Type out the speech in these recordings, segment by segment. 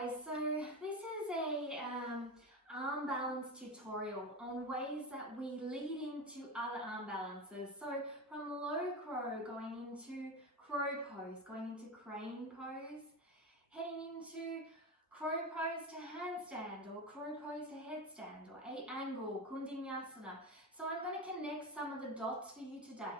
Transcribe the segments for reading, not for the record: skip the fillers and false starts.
guys, so this is a arm balance tutorial on ways that we lead into other arm balances. So from low crow going into crow pose, going into crane pose, heading into crow pose to handstand or crow pose to headstand or 8-angle kundasana. So I'm going to connect some of the dots for you today.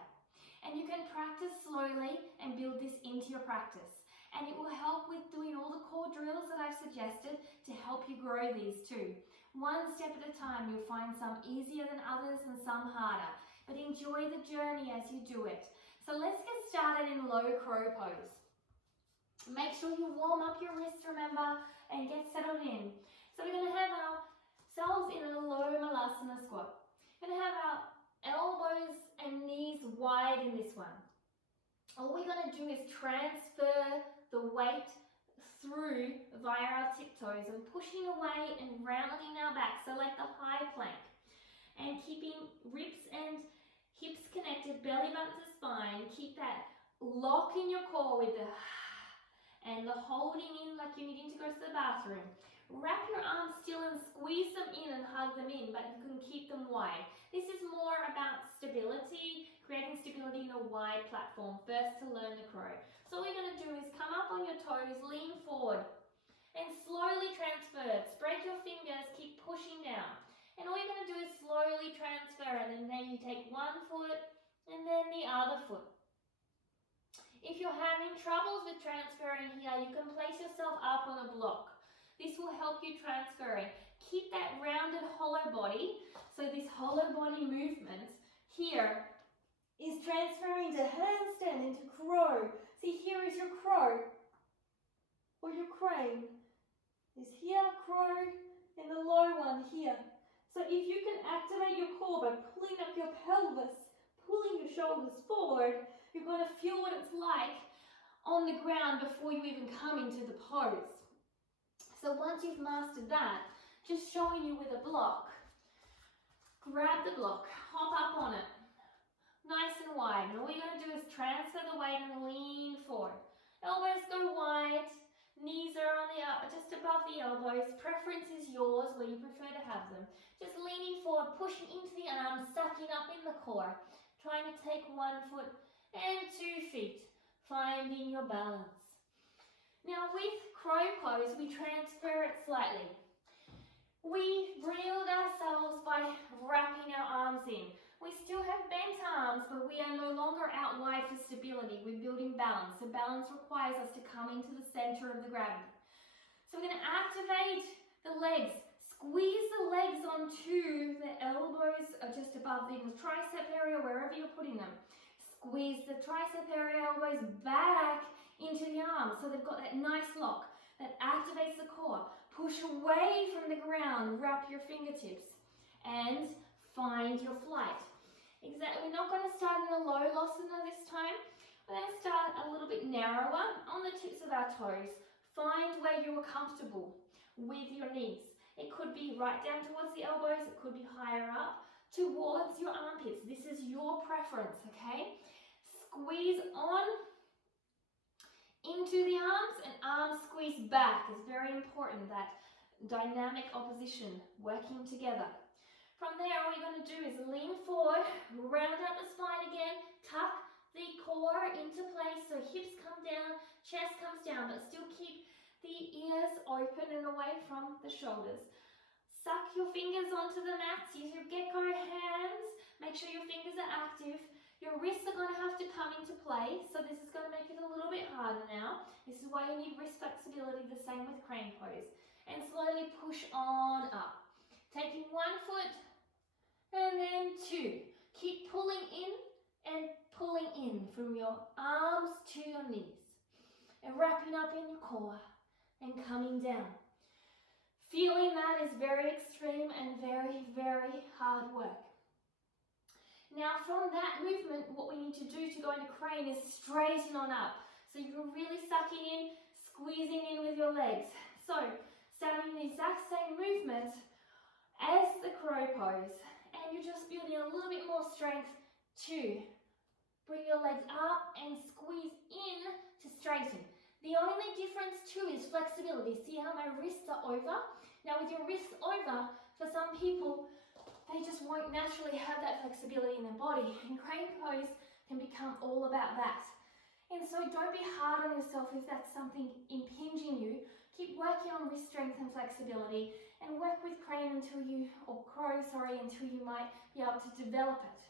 And you can practice slowly and build this into your practice. And it will help with doing all the core drills that I've suggested to help you grow these too. One step at a time. You'll find some easier than others and some harder. But enjoy the journey as you do it. So let's get started in low crow pose. Make sure you warm up your wrists, remember, and get settled in. So we're going to have ourselves in a low Galavasana squat. We're going to have our elbows and knees wide in this one. All we're going to do is transfer the weight through via our tiptoes and pushing away and rounding our back, so like the high plank. And keeping ribs and hips connected, belly button to spine. Keep that lock in your core with the and the holding in like you're needing to go to the bathroom. Wrap your arms still and squeeze them in and hug them in, but you can keep them wide. This is more about stability, creating stability in a wide platform, first to learn the crow. So all you're going to do is come up on your toes, lean forward, and slowly transfer. Spread your fingers, keep pushing down. And all you're going to do is slowly transfer, and then you take one foot and then the other foot. If you're having troubles with transferring here, you can place yourself up on a block. This will help you transferring. Keep that rounded hollow body. So this hollow body movement here is transferring to handstand into crow. See, here is your crow or your crane. Is here, crow, and the low one here. So if you can activate your core by pulling up your pelvis, pulling your shoulders forward, you're going to feel what it's like on the ground before you even come into the pose. So once you've mastered that, just showing you with a block, grab the block, hop up on it, nice and wide. And all you're going to do is transfer the weight and lean forward. Elbows go wide, knees are on the up, just above the elbows. Preference is yours, where you prefer to have them. Just leaning forward, pushing into the arms, sucking up in the core. Trying to take 1 foot and 2 feet, finding your balance. Now with crow pose, we transfer it slightly. We ground ourselves by wrapping our arms in. We still have bent arms, but we are no longer out wide for stability. We're building balance. So balance requires us to come into the center of the gravity. So we're going to activate the legs. Squeeze the legs onto the elbows just above the tricep area, wherever you're putting them. Squeeze the tricep area, elbows back into the arms so they've got that nice lock that activates the core. Push away from the ground, wrap your fingertips and find your flight. Exactly. We're not going to start in a low Galavasana this time. We're going to start a little bit narrower on the tips of our toes. Find where you are comfortable with your knees. It could be right down towards the elbows, it could be higher up towards your armpits. This is your preference, okay? Squeeze on into the arms and arms squeeze back. It's very important, that dynamic opposition working together. From there, all you're going to do is lean forward, round out the spine again, tuck the core into place so hips come down, chest comes down, but still keep the ears open and away from the shoulders. Suck your fingers onto the mats. Use your gecko hands. Make sure your fingers are active. Your wrists are going to have to come into play. So this is going to make it a little bit harder now. This is why you need wrist flexibility, the same with crane pose. And slowly push on up. Taking 1 foot and then 2. Keep pulling in and pulling in from your arms to your knees. And wrapping up in your core. And coming down. Feeling that is very extreme and very, very hard work. Now from that movement, what we need to do to go into crane is straighten on up. So you're really sucking in, squeezing in with your legs. So starting the exact same movement as the crow pose. And you're just building a little bit more strength to bring your legs up and squeeze in to straighten. The only difference too is flexibility. See how my wrists are over? Now with your wrists over, for some people, they just won't naturally have that flexibility in their body. And crane pose can become all about that. And so don't be hard on yourself if that's something impinging you. Keep working on wrist strength and flexibility and work with crane until you, or crow, sorry, until you might be able to develop it.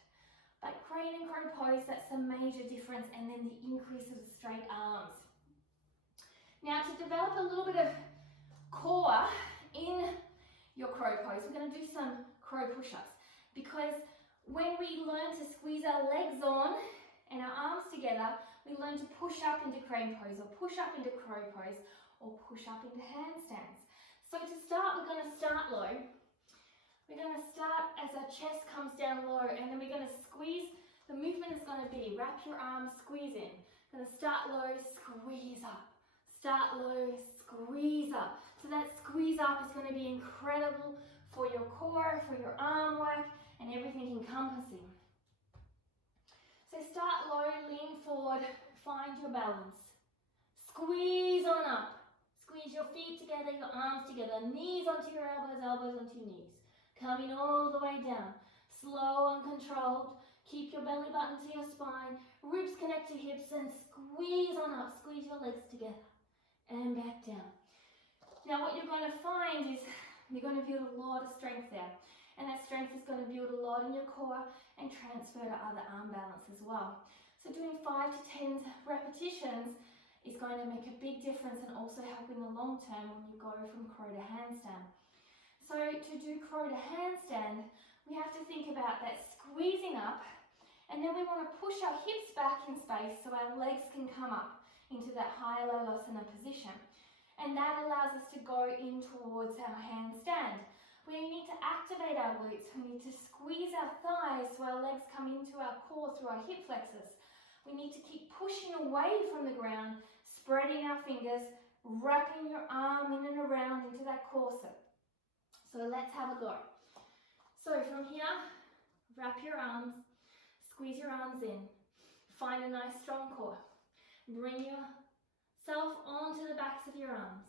But crane and crow pose, that's the major difference, and then the increase of the straight arms. Now to develop a little bit of core in your crow pose, we're going to do some crow push-ups, because when we learn to squeeze our legs on and our arms together, we learn to push up into crane pose, or push up into crow pose, or push up into handstands. So to start, we're going to start low. We're going to start as our chest comes down low, and then we're going to squeeze. The movement is going to be wrap your arms, squeeze in. Going to start low, squeeze up. Start low, squeeze up. So that squeeze up is going to be incredible for your core, for your arm work, and everything encompassing. So start low, lean forward, find your balance. Squeeze on up. Squeeze your feet together, your arms together, knees onto your elbows, elbows onto your knees. Coming all the way down. Slow and controlled. Keep your belly button to your spine. Ribs connect to hips and squeeze on up. Squeeze your legs together. And back down. Now what you're going to find is you're going to build a lot of strength there. And that strength is going to build a lot in your core and transfer to other arm balance as well. So doing 5 to 10 repetitions is going to make a big difference and also help in the long term when you go from crow to handstand. So to do crow to handstand, we have to think about that squeezing up, and then we want to push our hips back in space so our legs can come up into that high Galavasana position. And that allows us to go in towards our handstand. We need to activate our glutes. We need to squeeze our thighs so our legs come into our core through our hip flexors. We need to keep pushing away from the ground, spreading our fingers, wrapping your arm in and around into that corset. So let's have a go. So from here, wrap your arms, squeeze your arms in. Find a nice strong core. Bring yourself onto the backs of your arms.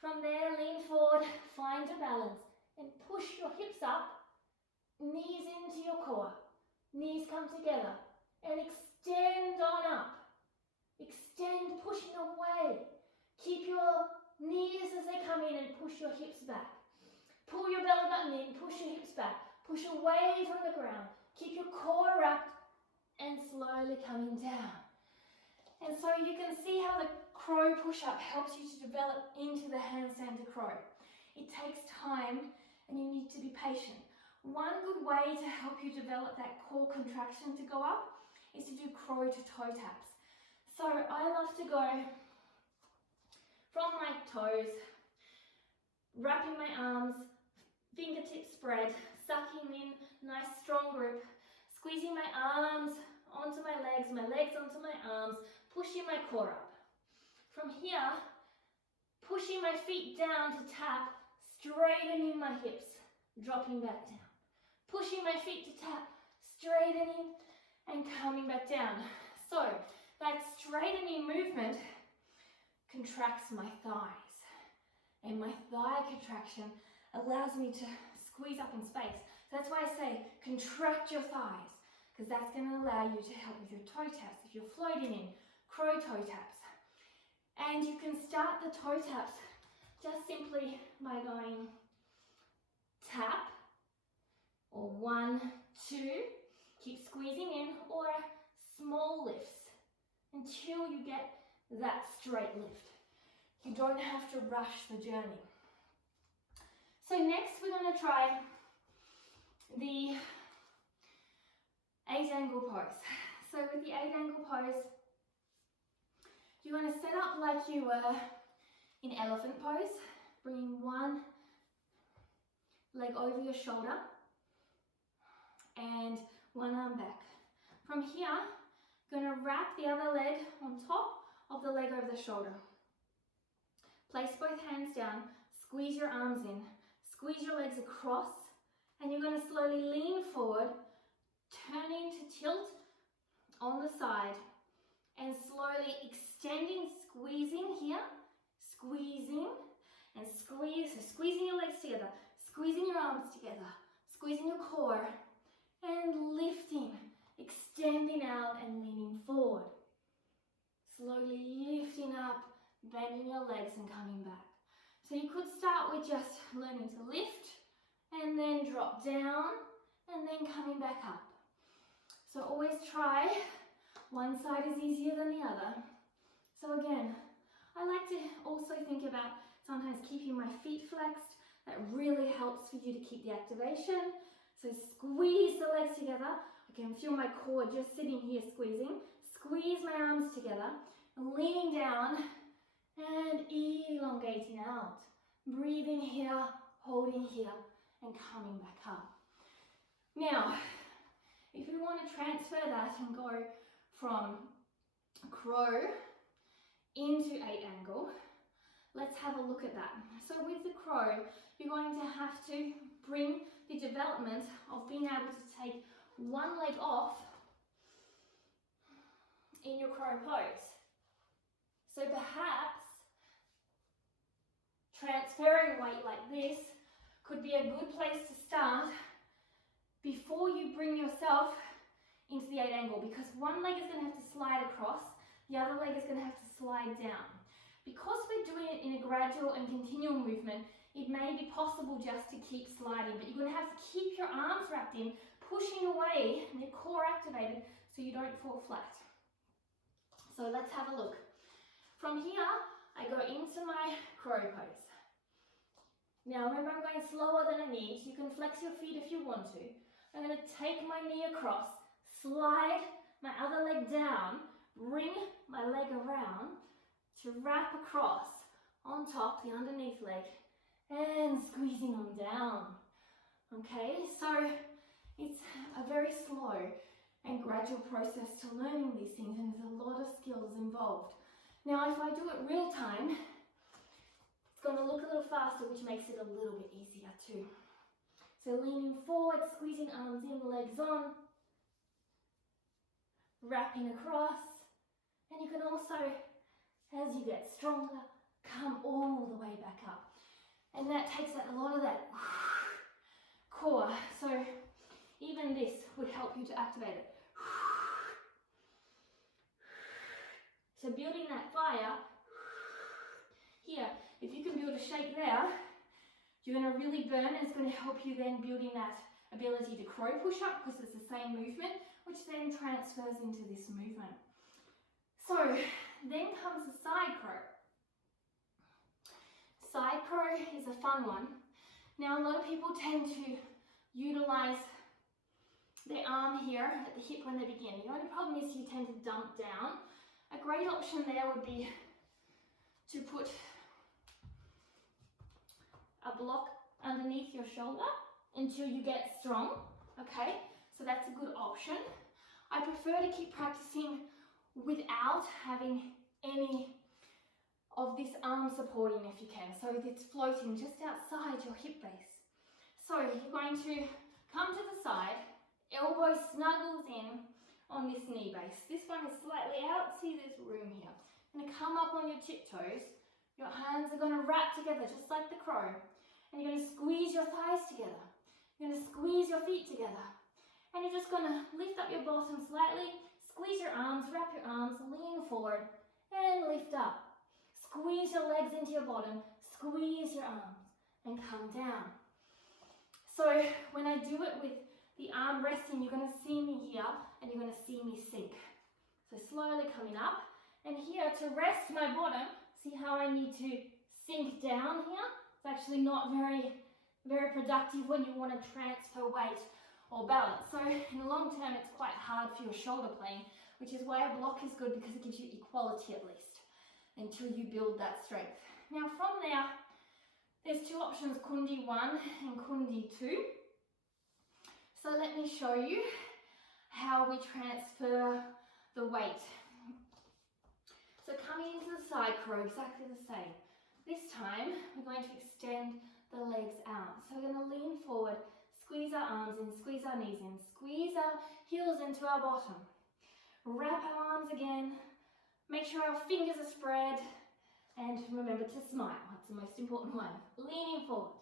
From there, lean forward, find your balance, and push your hips up, knees into your core. Knees come together, and extend on up. Extend, pushing away. Keep your knees as they come in and push your hips back. Pull your belly button in, push your hips back. Push away from the ground. Keep your core wrapped and slowly coming down. And so you can see how the crow push-up helps you to develop into the handstand to crow. It takes time and you need to be patient. One good way to help you develop that core contraction to go up is to do crow to toe taps. So I love to go from my toes, wrapping my arms, fingertips spread, sucking in, nice strong grip, squeezing my arms onto my legs onto my arms, pushing my core up. From here, pushing my feet down to tap, straightening my hips, dropping back down. Pushing my feet to tap, straightening and coming back down. So that straightening movement contracts my thighs, and my thigh contraction allows me to squeeze up in space. So that's why I say contract your thighs, because that's going to allow you to help with your toe taps. If you're floating in, crow toe taps. And you can start the toe taps just simply by going tap, or 1, 2, keep squeezing in, or small lifts until you get that straight lift. You don't have to rush the journey. So next we're going to try the 8-angle pose. So with the 8-angle pose, you're going to set up like you were in elephant pose, bringing one leg over your shoulder and one arm back. From here, going to wrap the other leg on top of the leg over the shoulder. Place both hands down, squeeze your arms in, squeeze your legs across, and you're going to slowly lean forward, turning to tilt on the side, and slowly extending, squeezing here, squeezing, and squeeze. So squeezing your legs together, squeezing your arms together, squeezing your core, and lifting, extending out and leaning forward. Slowly lifting up, bending your legs and coming back. So you could start with just learning to lift and then drop down and then coming back up. So always try, one side is easier than the other. So again, I like to also think about sometimes keeping my feet flexed. That really helps for you to keep the activation. So squeeze the legs together. I can feel my core just sitting here squeezing. Squeeze my arms together, leaning down and elongating out. Breathing here, holding here, and coming back up. Now, if we want to transfer that and go from crow into 8 angle, let's have a look at that. So with the crow, you're going to have to bring the development of being able to take one leg off in your crow pose. So perhaps transferring weight like this could be a good place to start before you bring yourself into the 8 angle, because one leg is going to have to slide across, the other leg is going to have to slide down. Because we're doing it in a gradual and continual movement, it may be possible just to keep sliding, but you're going to have to keep your arms wrapped in, pushing away and your core activated so you don't fall flat. So let's have a look. From here, I go into my crow pose. Now remember, I'm going slower than I need. You can flex your feet if you want to. I'm going to take my knee across, slide my other leg down, bring my leg around to wrap across on top, the underneath leg, and squeezing on down. Okay, so it's a very slow and gradual process to learning these things, and there's a lot of skills involved. Now, if I do it real time, it's going to look a little faster, which makes it a little bit easier too. So leaning forward, squeezing arms in, legs on, wrapping across, and you can also, as you get stronger, come all the way back up. And that takes a lot of that core. So even this would help you to activate it. So building that fire here, if you can build a shape there, you're going to really burn, and it's going to help you then building that ability to crow push up, because it's the same movement, which then transfers into this movement. So then comes the side crow. Side crow is a fun one. Now a lot of people tend to utilize their arm here at the hip when they begin. The only problem is you tend to dump down. A great option there would be to put a block underneath your shoulder until you get strong, okay? So that's a good option. I prefer to keep practicing without having any of this arm supporting if you can. So it's floating just outside your hip base. So you're going to come to the side, elbow snuggles in on this knee base. This one is slightly out, see there's room here. You're gonna come up on your tiptoes. Your hands are gonna wrap together just like the crow. And you're gonna squeeze your thighs together. You're gonna squeeze your feet together. And you're just gonna lift up your bottom slightly, squeeze your arms, wrap your arms, lean forward, and lift up. Squeeze your legs into your bottom, squeeze your arms, and come down. So when I do it with the arm resting, you're gonna see me here, and you're gonna see me sink. So slowly coming up, and here to rest my bottom, see how I need to sink down here? It's actually not very productive when you want to transfer weight or balance. So in the long term, it's quite hard for your shoulder plane, which is why a block is good, because it gives you equality at least until you build that strength. Now from there, there's two options, Kundi 1 and Kundi 2. So let me show you how we transfer the weight. So coming into the side crow, exactly the same. This time, we're going to extend the legs out. So we're going to lean forward, squeeze our arms in, squeeze our knees in, squeeze our heels into our bottom. Wrap our arms again, Make sure our fingers are spread, and remember to smile. That's the most important one. Leaning forward.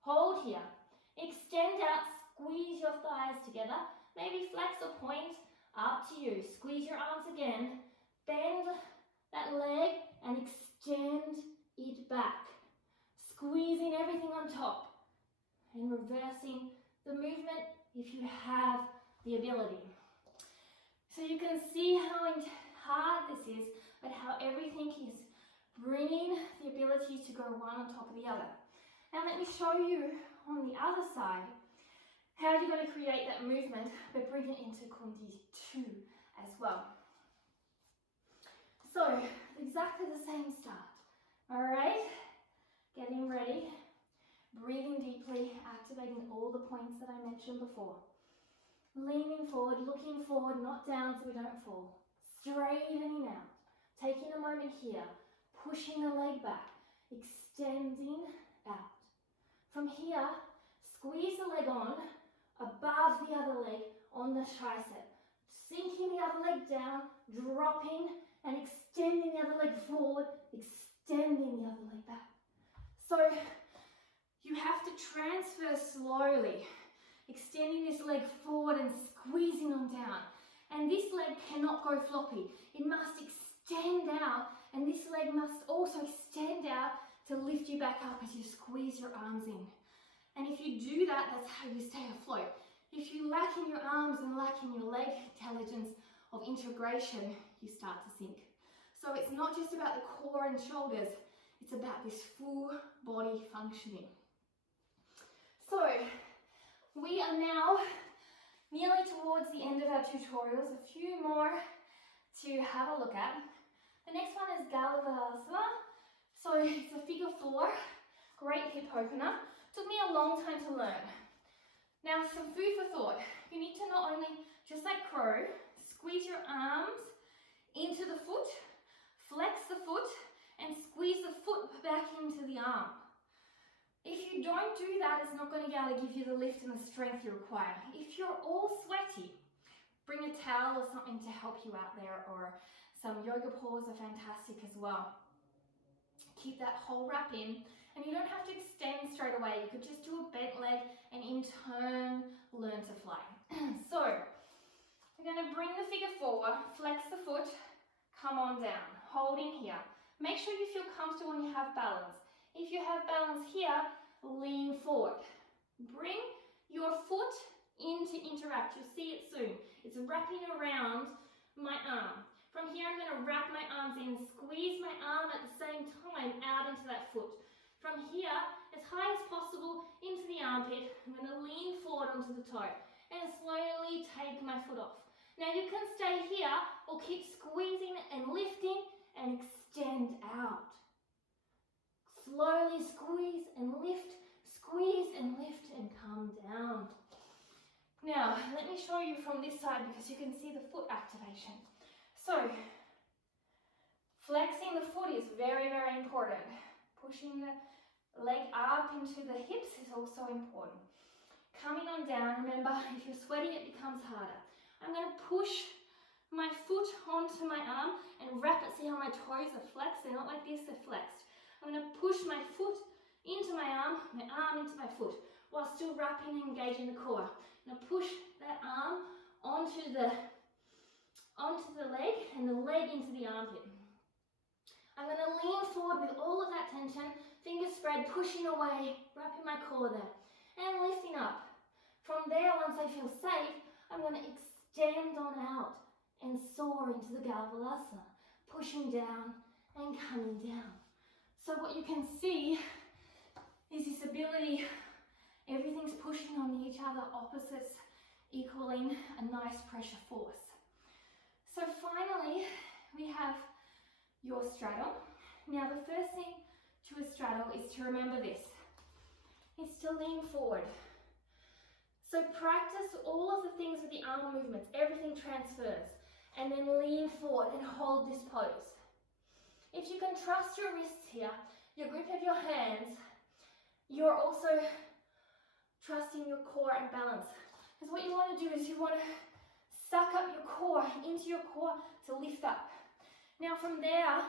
Hold here. Extend out, squeeze your thighs together. Maybe flex or point, up to you. Squeeze your arms again. Bend that leg and extend it back. Squeezing everything on top and reversing the movement if you have the ability. So you can see how hard this is, but how everything is bringing the ability to go one on top of the other. Now let me show you on the other side how you're going to create that movement, but bring it into Kundi 2 as well. So exactly the same start. All right, getting ready, breathing deeply, activating all the points that I mentioned before. Leaning forward, looking forward, not down so we don't fall. Straightening out. Taking a moment here, pushing the leg back, extending out. From here, squeeze the leg on, above the other leg on the tricep. Sinking the other leg down, dropping and extending the other leg forward, extending the other leg back. So you have to transfer slowly, extending this leg forward and squeezing on down. And this leg cannot go floppy. It must extend out, and this leg must also extend out to lift you back up as you squeeze your arms in. And if you do that, that's how you stay afloat. If you lack in your arms and lack in your leg intelligence of integration, you start to sink. So it's not just about the core and shoulders, it's about this full body functioning. So we are now nearly towards the end of our tutorials, a few more to have a look at. The next one is Galavasana. So it's a figure 4, great hip opener. Took me a long time to learn. Now some food for thought. You need to not only, just like crow, squeeze your arms into the foot, flex the foot, and squeeze the foot back into the arm. If you don't do that, it's not going to be able to give you the lift and the strength you require. If you're all sweaty, bring a towel or something to help you out there, or some yoga paws are fantastic as well. Keep that whole wrap in, and you don't have to extend straight away. You could just do a bent leg and in turn learn to fly. So we're going to bring the figure 4, flex the foot, come on down, holding here. Make sure you feel comfortable and you have balance. If you have balance here, lean forward. Bring your foot in to interact. You'll see it soon. It's wrapping around my arm. From here, I'm going to wrap my arms in, squeeze my arm at the same time out into that foot. From here, as high as possible into the armpit, I'm going to lean forward onto the toe and slowly take my foot off. Now you can stay here or keep squeezing and lifting and extend out. Slowly squeeze and lift, and come down. Now, let me show you from this side because you can see the foot activation. So, flexing the foot is very, very important. Pushing the leg up into the hips is also important. Coming on down, remember, if you're sweating, it becomes harder. I'm going to push my foot onto my arm and wrap it. See how my toes are flexed? They're not like this, they're flexed. I'm going to push my foot into my arm into my foot, while still wrapping and engaging the core. I'm going to push that arm onto the leg and the leg into the armpit. I'm going to lean forward with all of that tension, fingers spread, pushing away, wrapping my core there, and lifting up. From there, once I feel safe, I'm going to extend on out and soar into the Galavasana, pushing down and coming down. So what you can see is this ability, everything's pushing on each other, opposites equaling a nice pressure force. So finally, we have your straddle. Now the first thing to a straddle is to remember this. It's to lean forward. So practice all of the things with the arm movements, everything transfers, and then lean forward and hold this pose. If you can trust your wrists here, your grip of your hands, you're also trusting your core and balance. Because what you want to do is you want to suck up your core into your core to lift up. Now from there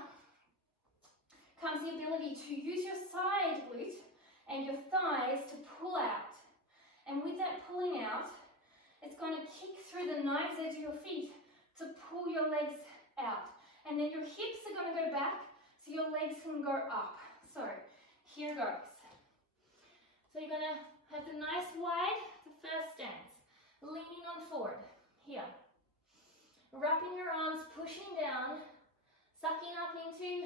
comes the ability to use your side glute and your thighs to pull out. And with that pulling out, it's going to kick through the knife's edge of your feet to pull your legs out. And then your hips are going to go back so your legs can go up. So here goes. So you're going to have the nice wide, the first stance, leaning on forward, here. Wrapping your arms, pushing down, sucking up into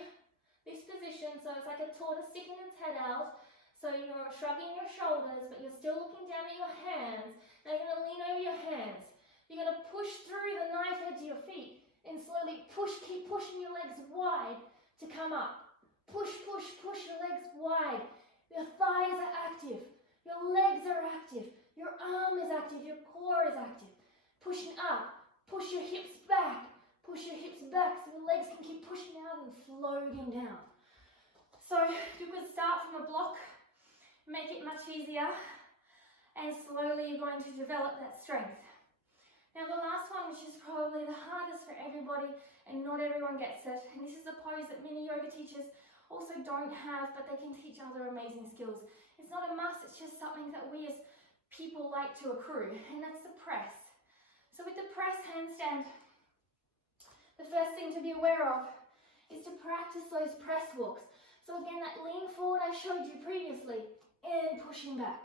this position, so it's like a tortoise sticking its head out. So you're shrugging your shoulders, but you're still looking down at your hands. Now you're going to lean over your hands. You're going to push through the knife edge of your feet and slowly push, keep pushing your legs wide to come up. Push, push, push your legs wide. Your thighs are active. Your legs are active. Your arm is active. Your core is active. Pushing up. Push your hips back. Push your hips back so the legs can keep pushing out and floating down. So you could start from a block, make it much easier, and slowly you're going to develop that strength. Now the last one, which is probably the hardest for everybody, and not everyone gets it, and this is a pose that many yoga teachers also don't have, but they can teach other amazing skills. It's not a must, it's just something that we as people like to accrue, and that's the press. So with the press handstand, the first thing to be aware of is to practice those press walks. So again, that lean forward I showed you previously, and pushing back.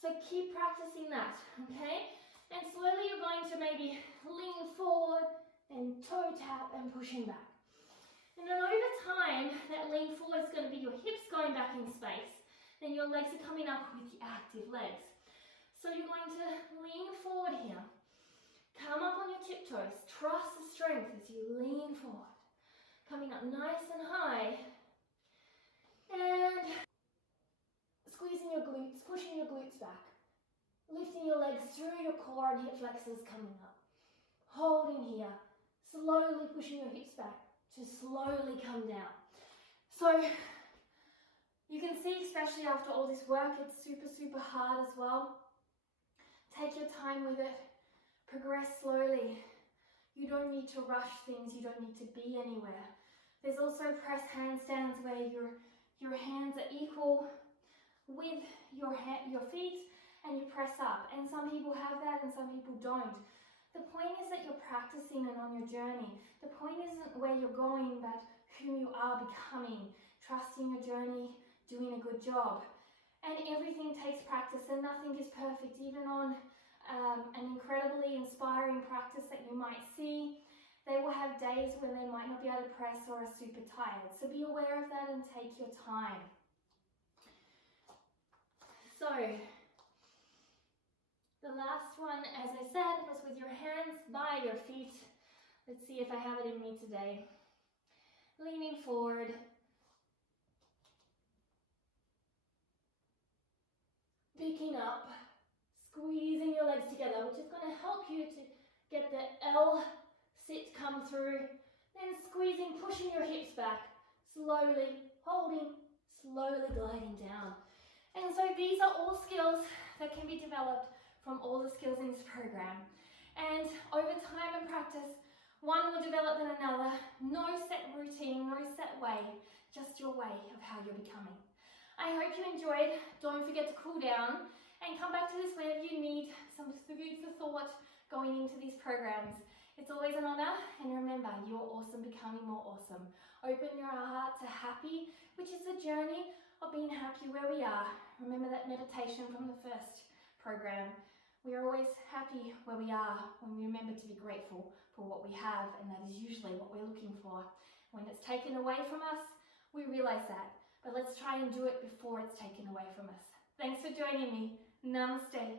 So keep practicing that, okay? And slowly you're going to maybe lean forward and toe tap and pushing back. And then over time, that lean forward is going to be your hips going back in space. Then your legs are coming up with the active legs. So you're going to lean forward here. Come up on your tiptoes. Trust the strength as you lean forward. Coming up nice and high. And squeezing your glutes, pushing your glutes back. Lifting your legs through your core and hip flexors coming up. Holding here. Slowly pushing your hips back to slowly come down. So you can see, especially after all this work, it's super, super hard as well. Take your time with it. Progress slowly. You don't need to rush things. You don't need to be anywhere. There's also press handstands where your hands are equal with your feet and you press up. And some people have that and some people don't. The point is that you're practicing and on your journey. The point isn't where you're going, but who you are becoming. Trusting your journey, doing a good job. And everything takes practice and nothing is perfect, even on an incredibly inspiring practice that you might see. They will have days when they might not be able to press or are super tired. So be aware of that and take your time. So, the last one, as I said, was with your hands by your feet. Let's see if I have it in me today. Leaning forward. Picking up. Squeezing your legs together, which is going to help you to get the L sit come through. Then squeezing, pushing your hips back. Slowly holding, slowly gliding down. And so these are all skills that can be developed from all the skills in this program. And over time and practice, one will develop than another. No set routine, no set way, just your way of how you're becoming. I hope you enjoyed. Don't forget to cool down and come back to this whenever you need some food for thought going into these programs. It's always an honor, and remember, you're awesome becoming more awesome. Open your heart to happy, which is the journey of being happy where we are. Remember that meditation from the first program. We are always happy where we are when we remember to be grateful for what we have, and that is usually what we're looking for. When it's taken away from us, we realize that. But let's try and do it before it's taken away from us. Thanks for joining me. Namaste.